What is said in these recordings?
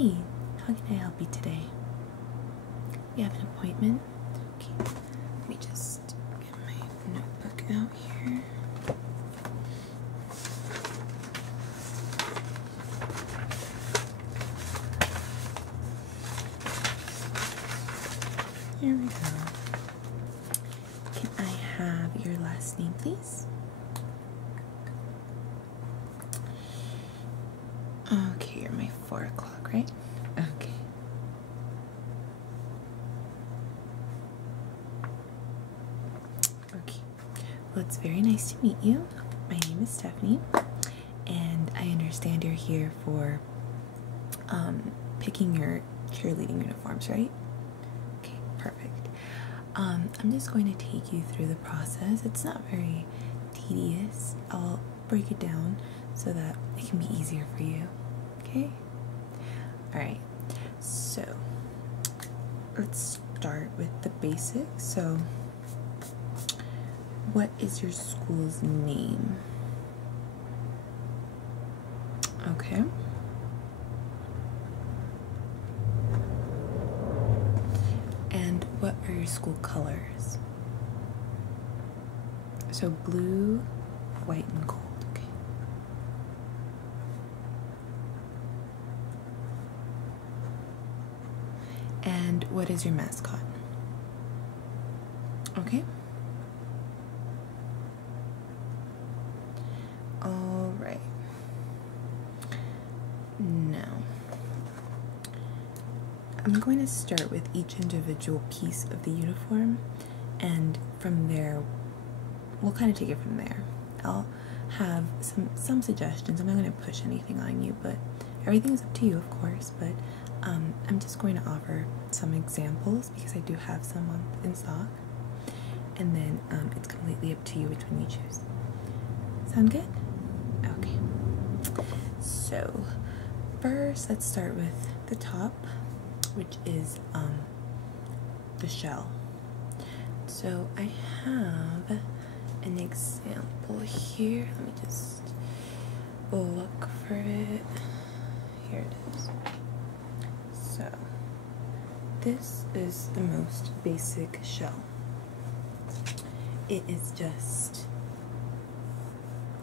Hi, how can I help you today? You have an appointment? Okay, let me just get my notebook out here. Here we go. Can I have your last name, please? Okay, you're my 4 o'clock, right? Okay. Okay. Well, it's very nice to meet you. My name is Stephanie, and I understand you're here for picking your cheerleading uniforms, right? Okay, perfect. I'm just going to take you through the process. It's not very tedious. I'll break it down so that it can be easier for you. Okay? Alright, so let's start with the basics. So, what is your school's name? Okay. And what are your school colors? So blue, white, and gold. Okay. And what is your mascot? Okay. All right. Now, I'm going to start with each individual piece of the uniform, and from there, we'll kind of take it from there. I'll have some suggestions. I'm not going to push anything on you, but everything's up to you, of course. But I'm just going to offer some examples because I do have some in stock, and then it's completely up to you which one you choose. Sound good? Okay. So first, let's start with the top, which is the shell. So I have an example here. Let me just look for it. Here it is. So this is the most basic shell. It is just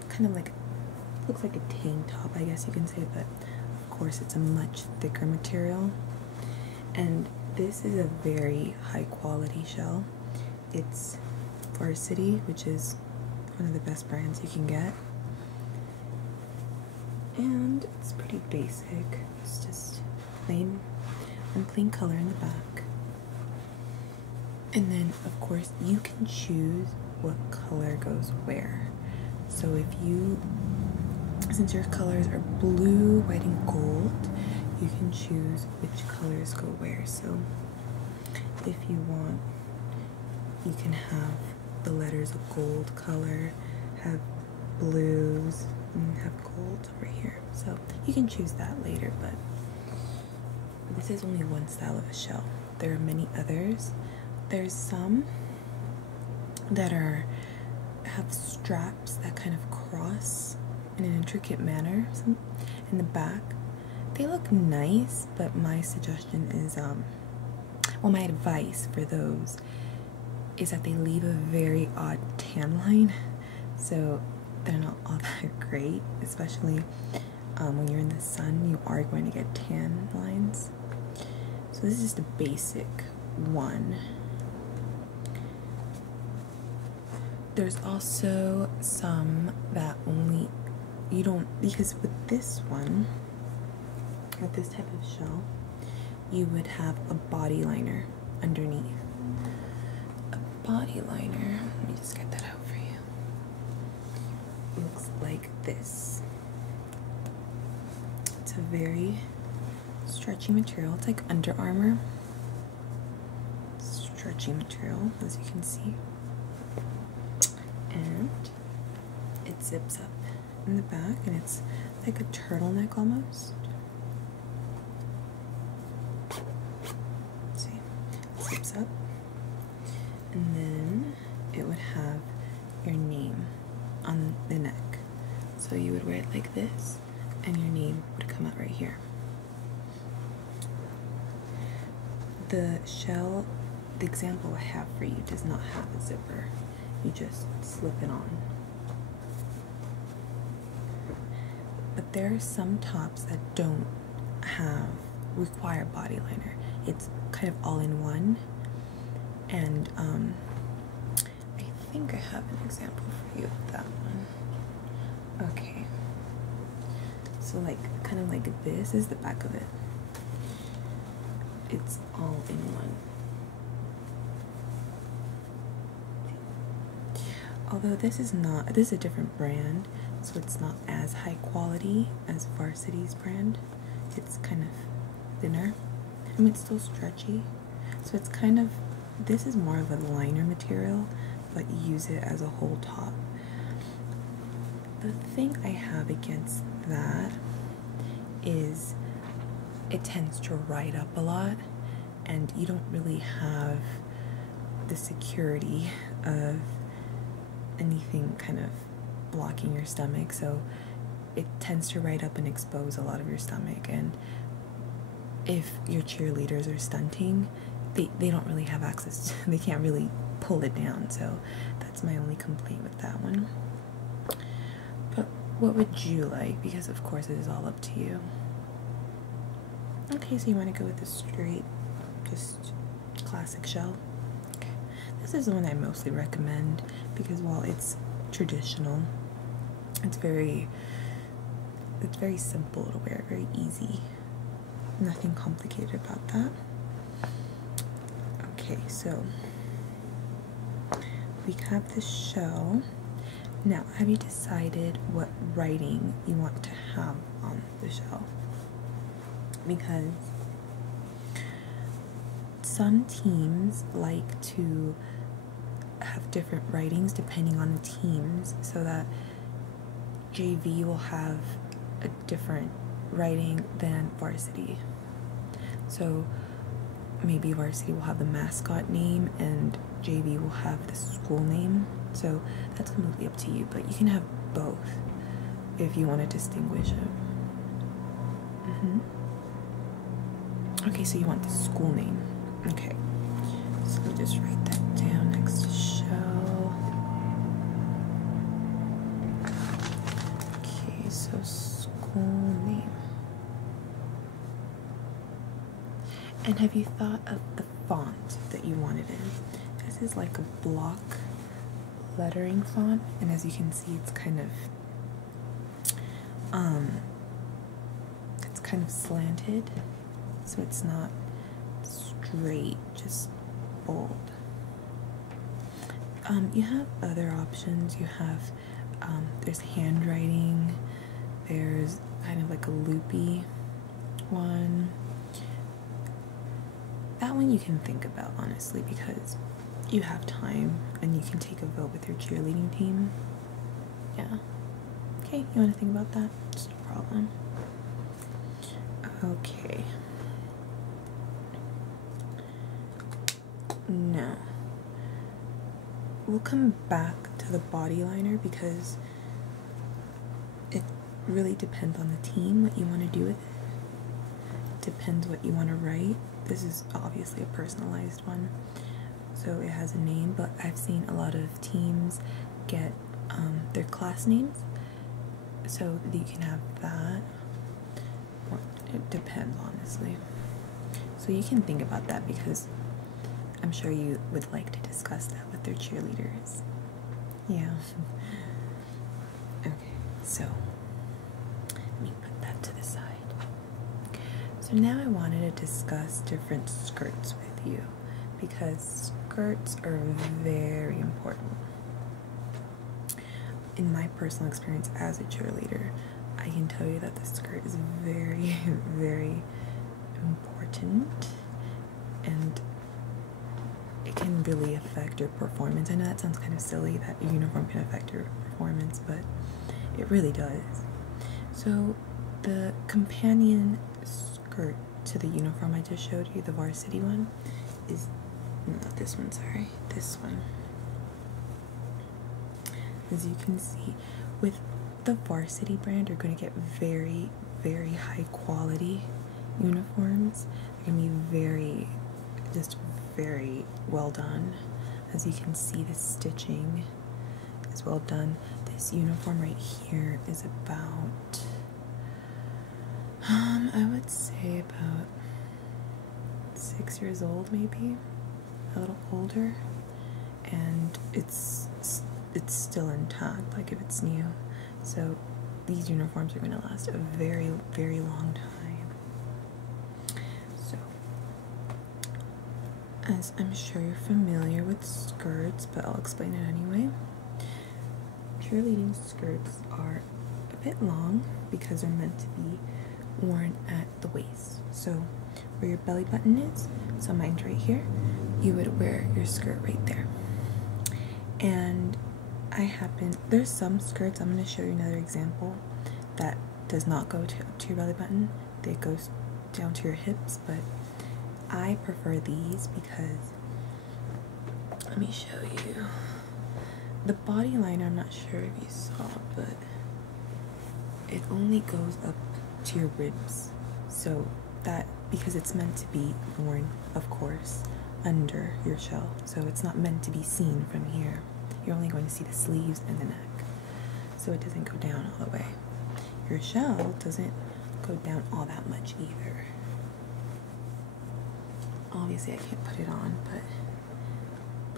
kind of like, looks like a tank top, I guess you can say, but of course it's a much thicker material. And this is a very high quality shell. It's Varsity, which is one of the best brands you can get. And it's pretty basic. It's just plain color in the back. And then of course you can choose what color goes where. So if you, since your colors are blue, white, and gold, you can choose which colors go where. So if you want, you can have the letters of gold color, have blues, and have gold over here. So you can choose that later, but this is only one style of a shell. There are many others. There's some that have straps that kind of cross in an intricate manner in the back. They look nice, but my suggestion is, well, my advice for those is that they leave a very odd tan line, so they're not all that great, especially when you're in the sun. You are going to get tan lines. So this is just a basic one. There's also some that only you don't, because with this one, with this type of shell, you would have a body liner underneath. A body liner, let me just get that out for you. It looks like this. It's a very stretchy material. It's like Under Armour. Stretchy material, as you can see. And it zips up in the back, and it's like a turtleneck almost. See, it zips up, and then it would have your name on the neck. So you would wear it like this, and your name would come out right here. the shell, the example I have for you does not have a zipper. You just slip it on. But there are some tops that don't require body liner. It's kind of all in one. And I think I have an example for you of that one. Okay. So like, kind of like this is the back of it. It's all in one. Although this is a different brand, so it's not as high quality as Varsity's brand. It's kind of thinner. I mean, it's still stretchy. So it's kind of, this is more of a liner material, but use it as a whole top. The thing I have against that is it tends to ride up a lot, and you don't really have the security of anything kind of blocking your stomach, so it tends to ride up and expose a lot of your stomach. And if your cheerleaders are stunting, they don't really have access to, they can't really pull it down, so that's my only complaint with that one. But what would you like? Because of course it is all up to you. Okay, so you want to go with the straight, just classic shell. Okay. This is the one I mostly recommend because while it's traditional, it's very simple to wear, very easy. Nothing complicated about that. Okay, so we have the shell. Now, have you decided what writing you want to have on the shell? Because some teams like to have different writings depending on the teams, so that JV will have a different writing than varsity. So maybe varsity will have the mascot name and JV will have the school name. So that's completely up to you, but you can have both if you want to distinguish it. Okay, so you want the school name. Okay, so we'll just write that down next to shell. Okay, so school name. And have you thought of the font that you wanted in? This is like a block lettering font, and as you can see, it's kind of slanted, so it's not straight, just bold. You have other options. You have there's handwriting, there's kind of like a loopy one. That one you can think about, honestly, because you have time and you can take a vote with your cheerleading team. Yeah. Okay, you want to think about that? It's no problem. Okay. Now, we'll come back to the body liner because it really depends on the team, what you want to do with it. Depends what you want to write. This is obviously a personalized one, so it has a name, but I've seen a lot of teams get their class names, so you can have that. It depends, honestly. So you can think about that because I'm sure you would like to discuss that with their cheerleaders. Yeah. Okay, so let me put that to the side. So now I wanted to discuss different skirts with you because skirts are very important. In my personal experience as a cheerleader, I can tell you that the skirt is very, very important, and it can really affect your performance. I know that sounds kind of silly that your uniform can affect your performance, but it really does. So the companion skirt to the uniform I just showed you, the varsity one, is not this one, sorry, this one. As you can see, with the varsity brand, you're going to get very, very high quality uniforms. They're going to be very just very well done. As you can see, the stitching is well done. This uniform right here is about, I would say about 6 years old, maybe a little older, and it's still intact, like if it's new. So these uniforms are going to last a very, very long time. So, as I'm sure you're familiar with skirts, but I'll explain it anyway. Cheerleading skirts are a bit long because they're meant to be worn at the waist. So where your belly button is, so mine's right here, you would wear your skirt right there. And there's some skirts, I'm going to show you another example, that does not go to your belly button. It goes down to your hips, but I prefer these because, let me show you. The body liner, I'm not sure if you saw, but it only goes up to your ribs. So that, because it's meant to be worn, of course, under your shell. So it's not meant to be seen from here. You're only going to see the sleeves and the neck. So it doesn't go down all the way. Your shell doesn't go down all that much either. Obviously I can't put it on, but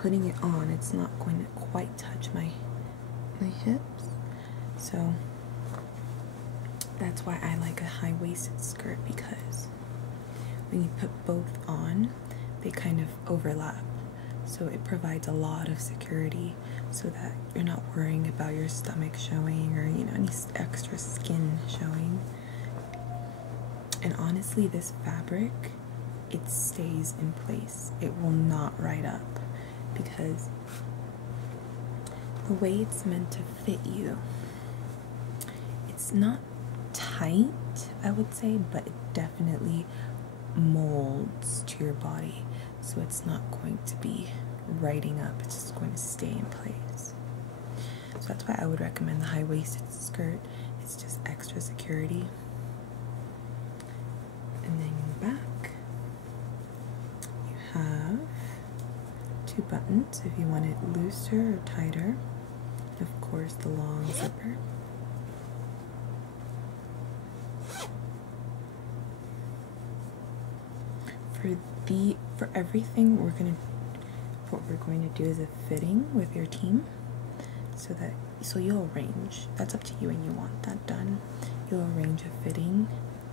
putting it on, it's not going to quite touch my hips. So that's why I like a high-waisted skirt, because when you put both on, they kind of overlap. So it provides a lot of security so that you're not worrying about your stomach showing or, you know, any extra skin showing. And honestly, this fabric, it stays in place. It will not ride up because the way it's meant to fit you, it's not tight, I would say, but it definitely molds to your body. So it's not going to be riding up, it's just going to stay in place. So that's why I would recommend the high-waisted skirt. It's just extra security. And then back, you have 2 buttons if you want it looser or tighter. Of course, the long zipper. For everything, what we're going to do is a fitting with your team, so you'll arrange. That's up to you when you want that done. You'll arrange a fitting,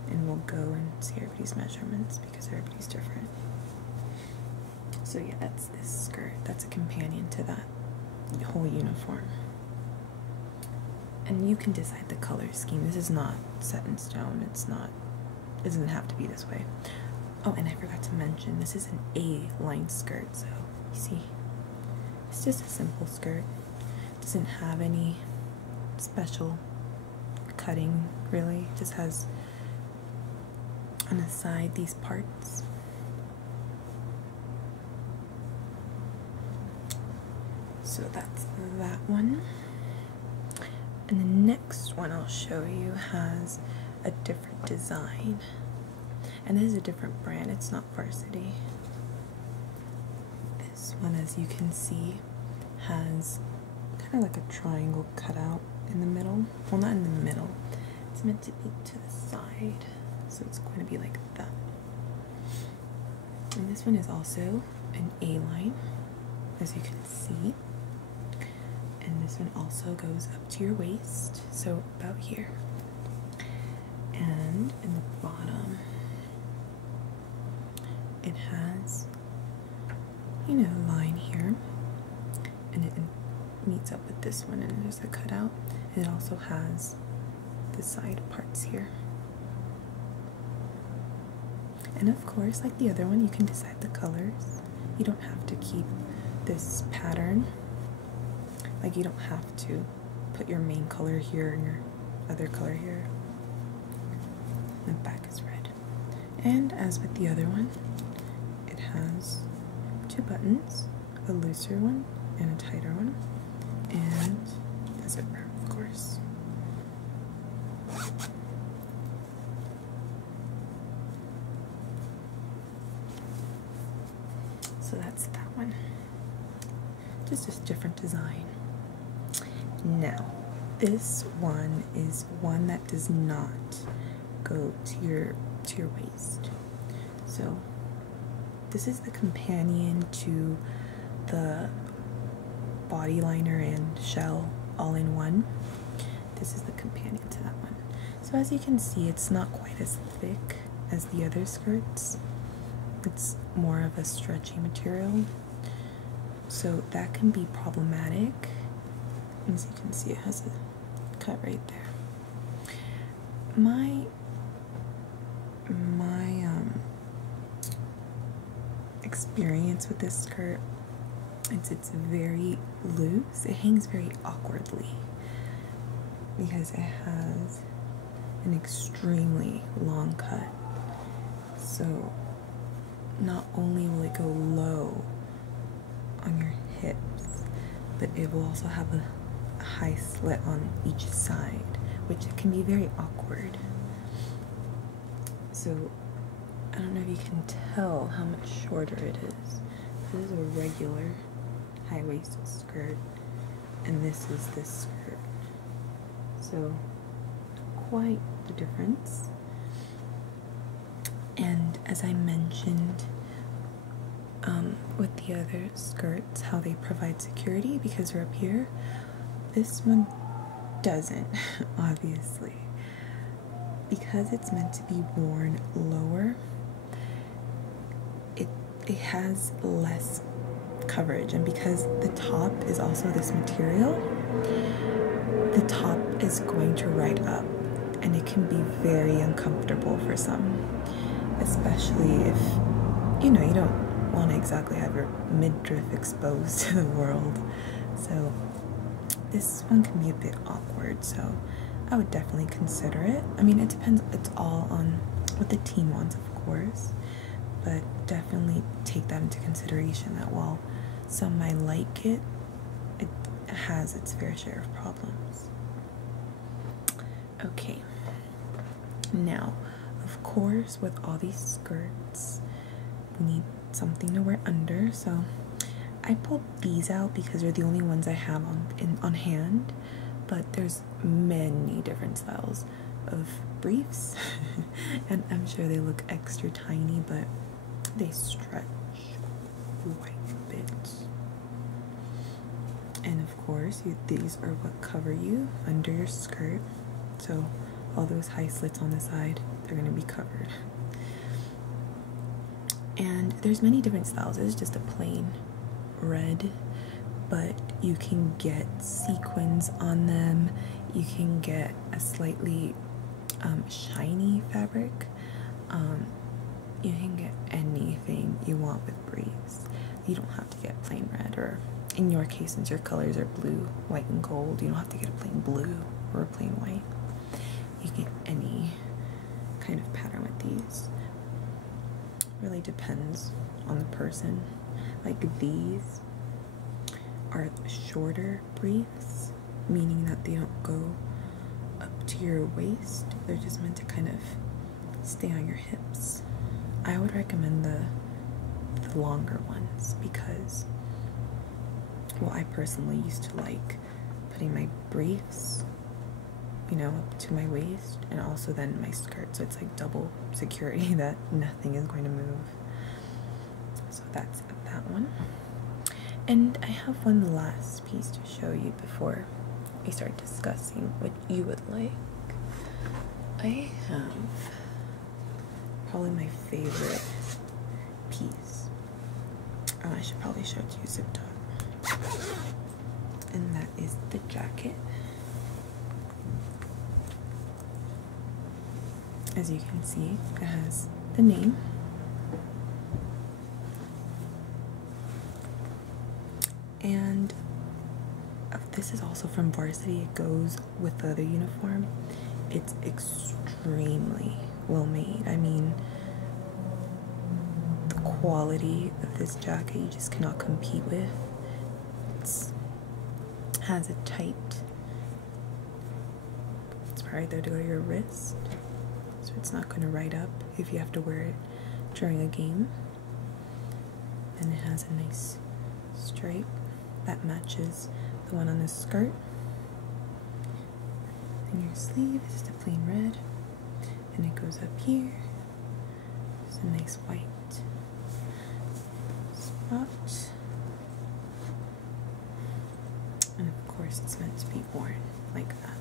and we'll go and see everybody's measurements because everybody's different. So yeah, that's this skirt. That's a companion to that whole uniform. And you can decide the color scheme. This is not set in stone. It doesn't have to be this way. Oh, and I forgot to mention, this is an A-line skirt, so you see, it's just a simple skirt. It doesn't have any special cutting, really. It just has on the side these parts. So that's that one. And the next one I'll show you has a different design. And this is a different brand, it's not Varsity. This one, as you can see, has kind of like a triangle cut out in the middle. Well, not in the middle. It's meant to be to the side. So it's going to be like that. And this one is also an A-line, as you can see. And this one also goes up to your waist, so about here. And in the bottom, it has, you know, a line here, and it meets up with this one, and there's a cutout. And it also has the side parts here. And of course, like the other one, you can decide the colors. You don't have to keep this pattern. Like, you don't have to put your main color here and your other color here. The back is red. And as with the other one, it has 2 buttons, a looser one and a tighter one, and a zipper, of course. So that's that one. Just a different design. Now, this one is one that does not go to your waist. So this is the companion to the body liner and shell all in one. This is the companion to that one. So as you can see, it's not quite as thick as the other skirts. It's more of a stretchy material, so that can be problematic. As you can see, it has a cut right there. My experience with this skirt, it's very loose. It hangs very awkwardly because it has an extremely long cut. So not only will it go low on your hips, but it will also have a high slit on each side, which can be very awkward. So I don't know if you can tell how much shorter it is. This is a regular high-waisted skirt, and this is this skirt. So quite the difference. And as I mentioned with the other skirts, how they provide security because they're up here, this one doesn't, obviously. Because it's meant to be worn lower, it has less coverage, and because the top is also this material, the top is going to ride up, and it can be very uncomfortable for some, especially if you don't want to exactly have your midriff exposed to the world. So this one can be a bit awkward, so I would definitely consider it. I mean, it depends, it's all on what the team wants, of course, but definitely take that into consideration that while some might like it, it has its fair share of problems. Okay, now, of course, with all these skirts, we need something to wear under, so I pulled these out because they're the only ones I have on hand, but there's many different styles of briefs, and I'm sure they look extra tiny, but they stretch quite a bit. And of course, these are what cover you under your skirt, so all those high slits on the side, they're going to be covered. And there's many different styles. It's just a plain red, but you can get sequins on them. You can get a slightly shiny fabric. You can get anything you want with briefs. You don't have to get plain red, or in your case, since your colors are blue, white, and gold, you don't have to get a plain blue or a plain white. You get any kind of pattern with these. Really depends on the person. Like these are shorter briefs, meaning that they don't go up to your waist. They're just meant to kind of stay on your hips. I would recommend the longer ones because, well, I personally used to like putting my briefs, up to my waist, and also then my skirt, so it's like double security that nothing is going to move. So that's that one. And I have one last piece to show you before we start discussing what you would like. I have probably my favorite piece. Oh, I should probably show it to you zipped up. And that is the jacket. As you can see, it has the name. And this is also from Varsity. It goes with the other uniform. It's extremely well made. I mean, the quality of this jacket you just cannot compete with. It has a tight, it's right there to go to your wrist, so it's not going to ride up if you have to wear it during a game. and it has a nice stripe that matches the one on the skirt. And your sleeve is just a plain red, and it goes up here. It's a nice white spot, and of course it's meant to be worn like that.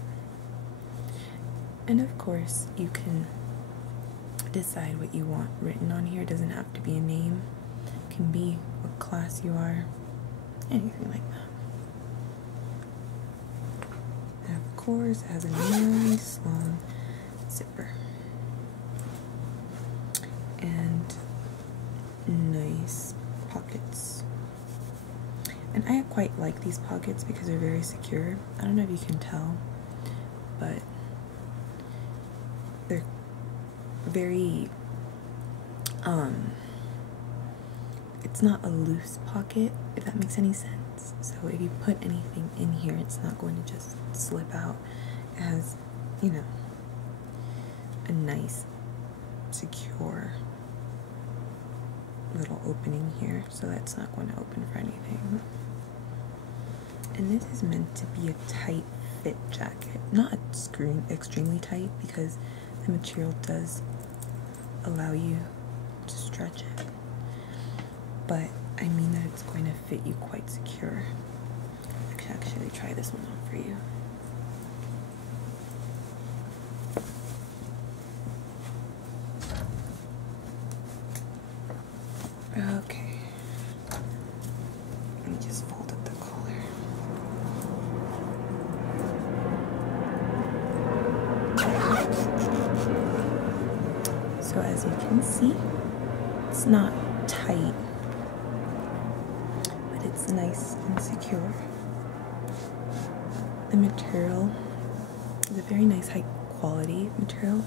And of course you can decide what you want written on here. It doesn't have to be a name, it can be what class you are, anything like that. And of course it has a nice long zipper and nice pockets. And I quite like these pockets because they're very secure. I don't know if you can tell, but they're very, it's not a loose pocket, if that makes any sense. So if you put anything in here, it's not going to just slip out. It has, you know, a nice, secure little opening here, so that's not going to open for anything. And this is meant to be a tight fit jacket, not extremely tight, because the material does allow you to stretch it, but I mean that it's going to fit you quite secure. I could actually try this one on for you. Okay, let me just fold up the collar. So as you can see, it's not tight, but it's nice and secure. The material is a very nice high quality material,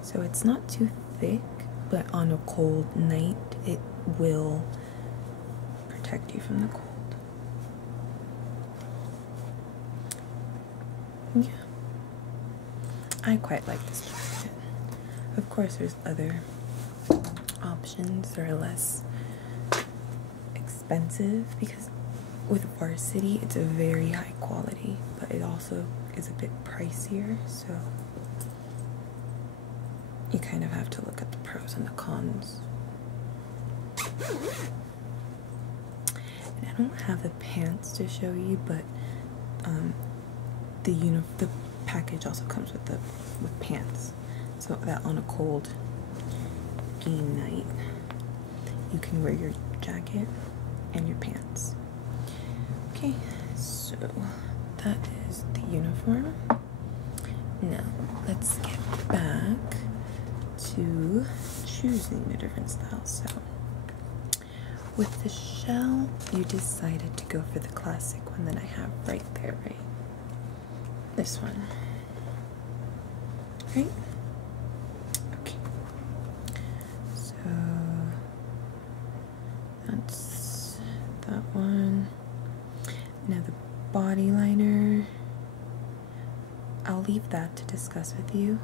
so it's not too thick, but on a cold night it will protect you from the cold. Yeah, I quite like this jacket. Of course there's other options that are less expensive, because with varsity it's a very high quality, but it also is a bit pricier, so you kind of have to look at the pros and the cons. And I don't have the pants to show you, but the package also comes with pants, so that on a cold game night you can wear your jacket and your pants. Okay, so that is the uniform. Now let's get back to choosing the different styles. So with the shell, you decided to go for the classic one that I have right there, right? This one, right? Okay, so that's that one. Now the body liner, I'll leave that to discuss with you.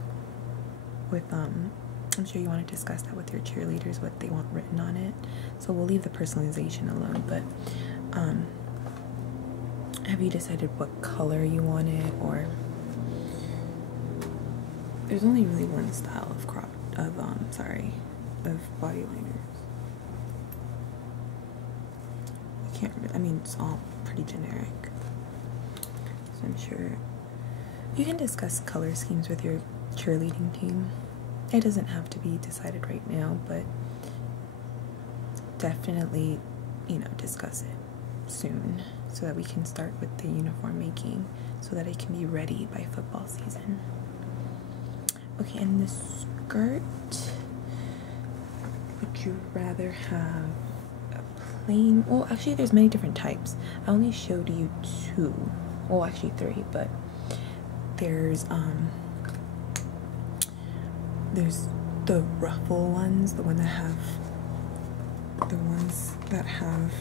I'm sure you want to discuss that with your cheerleaders, what they want written on it. So we'll leave the personalization alone, but have you decided what color you want it? Or there's only really one style of of body liners. You can't really, I mean, it's all pretty generic. So I'm sure you can discuss color schemes with your cheerleading team. It doesn't have to be decided right now, but definitely, you know, discuss it soon so that we can start with the uniform making so that it can be ready by football season. Okay, and the skirt, would you rather have a plain, well actually there's many different types. I only showed you two, well actually three, but there's the ruffle ones, the ones that have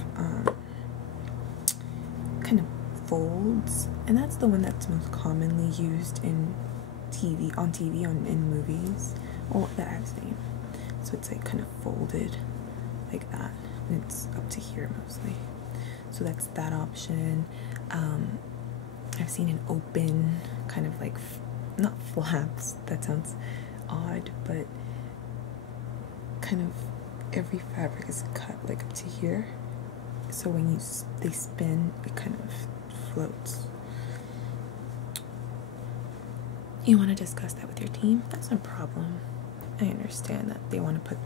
kind of folds, and that's the one that's most commonly used in in movies. Well, that has name. So it's like kind of folded like that. And it's up to here mostly. So that's that option. I've seen an open kind of like, not flaps, that sounds odd, but kind of every fabric is cut like up to here. So when they spin, it kind of floats. You want to discuss that with your team? That's no problem. I understand that they want to put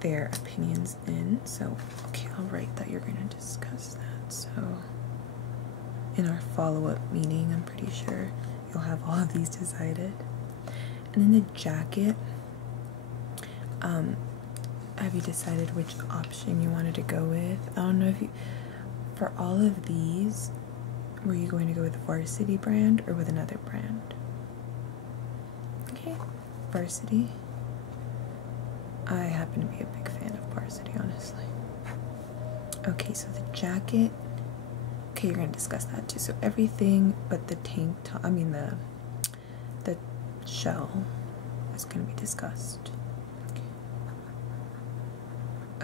their opinions in. So, okay, I'll write that you're going to discuss that. So, in our follow-up meeting, I'm pretty sure you'll have all of these decided. And then the jacket, have you decided which option you wanted to go with? I don't know if you, for all of these, were you going to go with the Varsity brand or with another brand? Okay, Varsity. I happen to be a big fan of Varsity, honestly. Okay, so the jacket. Okay, you're gonna discuss that too. So everything but the tank top, I mean the shell is gonna be discussed.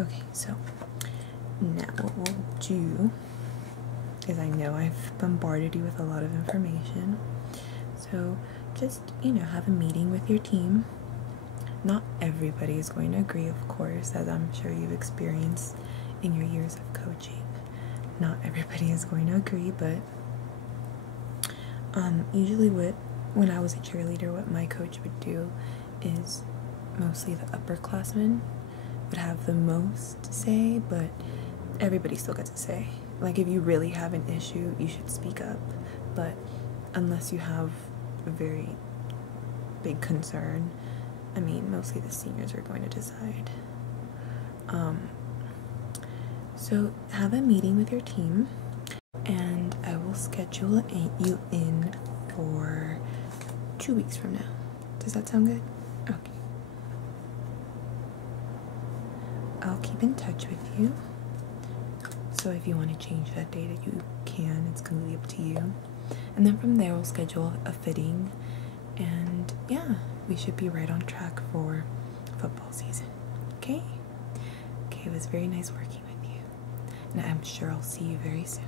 Okay, so now what we'll do is, I know I've bombarded you with a lot of information, so just, you know, have a meeting with your team. Not everybody is going to agree, of course, as I'm sure you've experienced in your years of coaching. Not everybody is going to agree, but usually when I was a cheerleader, what my coach would do is mostly the upperclassmen would have the most say, but everybody still gets a say. Like, if you really have an issue, you should speak up, but unless you have a very big concern, I mean, mostly the seniors are going to decide. So have a meeting with your team, and I will schedule you in for 2 weeks from now. Does that sound good? Okay. I'll keep in touch with you. So if you want to change that date, you can. It's completely up to you. And then from there, we'll schedule a fitting. And yeah, we should be right on track for football season. Okay? Okay, it was very nice working with you. And I'm sure I'll see you very soon.